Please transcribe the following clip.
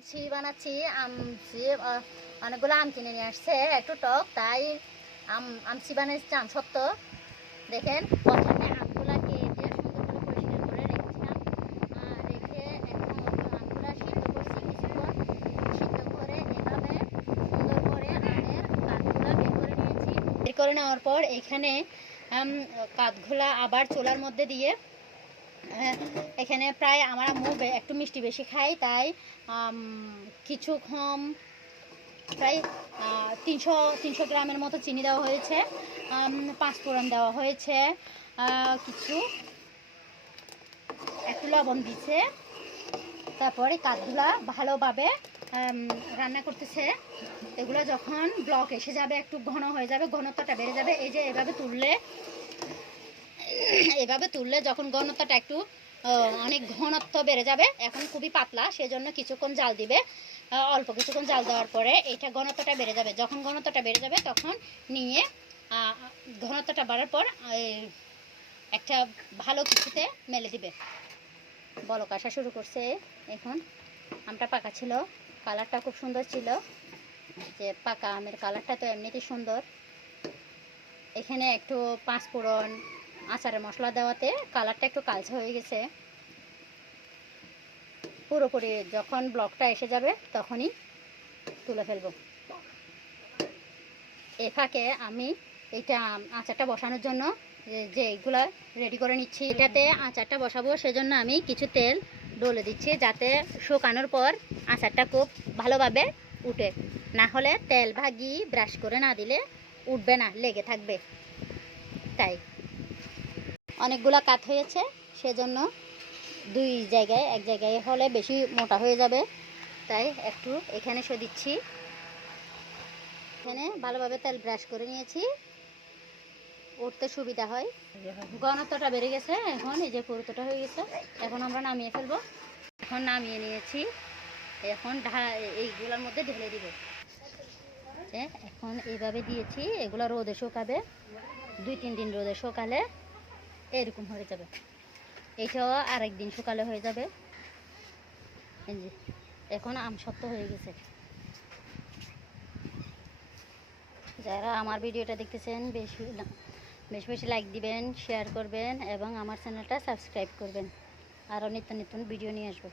আমছি বানাচ্ছি। আমছি অনেকগুলো আম কিনে নিয়ে আসছে, একটু টক, তাই আমছি বানাচ্ছি। আম সত্য দেখেন, প্রথমে আমগুলা কেটে সুন্দর করে পরিষ্কার করে রেখেছিলাম। রেখে এখন আমগুলা সিদ্ধ করছি কিছুক্ষণ। সিদ্ধ করে এভাবে সুন্দর করে আমের কাঠগুলা বের করে নিয়েছি। বের করে নেওয়ার পর এখানে কাঠগুলা আবার চুলার মধ্যে দিয়ে এখানে প্রায় আমার আম্মু একটু মিষ্টি বেশি খাই, তাই কিছু কম প্রায় 300 গ্রামের মতো চিনি দেওয়া হয়েছে, 5 ফোড়ন দেওয়া হয়েছে, কিছু একটু লবণ দিচ্ছে। তারপরে কাঠগুলা ভালোভাবে রান্না করতেছে। এগুলো যখন ব্লক এসে যাবে, একটু ঘন হয়ে যাবে, ঘনত্বটা বেড়ে যাবে, এই যে এভাবে তুললে যখন ঘনত্বটা একটু অনেক ঘনত্ব বেড়ে যাবে, এখন খুবই পাতলা, সেজন্য কিছুক্ষণ জাল দিবে। অল্প কিছুক্ষণ জাল দেওয়ার পরে এটা ঘনত্বটা বেড়ে যাবে। যখন ঘনত্বটা বেড়ে যাবে তখন নিয়ে ঘনত্বটা বাড়ার পর একটা ভালো কিছুতে মেলে দিবে। বলক আসা শুরু করছে। এখন আমটা পাকা ছিল, কালারটা খুব সুন্দর ছিল, যে পাকা আমের কালারটা তো এমনিতেই সুন্দর। এখানে একটু 5 ফোড়ন আচারের মশলা দেওয়াতে কালারটা একটু কালচে হয়ে গেছে। পুরোপুরি যখন ব্লকটা এসে যাবে তখনই তুলে ফেলবো। এ ফাঁকে আমি এইটা আচারটা বসানোর জন্য যে এইগুলা রেডি করে নিচ্ছি। এটাতে আচারটা বসাবো, সেজন্য আমি কিছু তেল ডলে দিচ্ছি, যাতে শুকানোর পর আচারটা খুব ভালোভাবে উঠে। না হলে তেল ভাগি ব্রাশ করে না দিলে উঠবে না, লেগে থাকবে। তাই অনেকগুলো কাত হয়েছে, সেজন্য দুই জায়গায়, এক জায়গায় হলে বেশি মোটা হয়ে যাবে, তাই একটু এখানে দিচ্ছি। এখানে ভালোভাবে তেল ব্রাশ করে নিয়েছি, উঠতে সুবিধা হয়। ঘনত্বটা বেড়ে গেছে, এখন এই যে পুরোটা হয়ে গেছে, এখন আমরা নামিয়ে ফেলবো। এখন নামিয়ে নিয়েছি, এখন এইগুলোর মধ্যে ঢেলে দিব। এখন এইভাবে দিয়েছি, এগুলো রোদে শুকাবে, 2-3 দিন রোদে শুকালে এরকম হয়ে যাবে। এইটাও আরেকদিন শুকালে হয়ে যাবে। এখন আম শক্ত হয়ে গেছে। যারা আমার ভিডিওটা দেখতেছেন বেশি বেশি লাইক দিবেন, শেয়ার করবেন এবং আমার চ্যানেলটা সাবস্ক্রাইব করবেন। আরও নিত্য নতুন ভিডিও নিয়ে আসবো।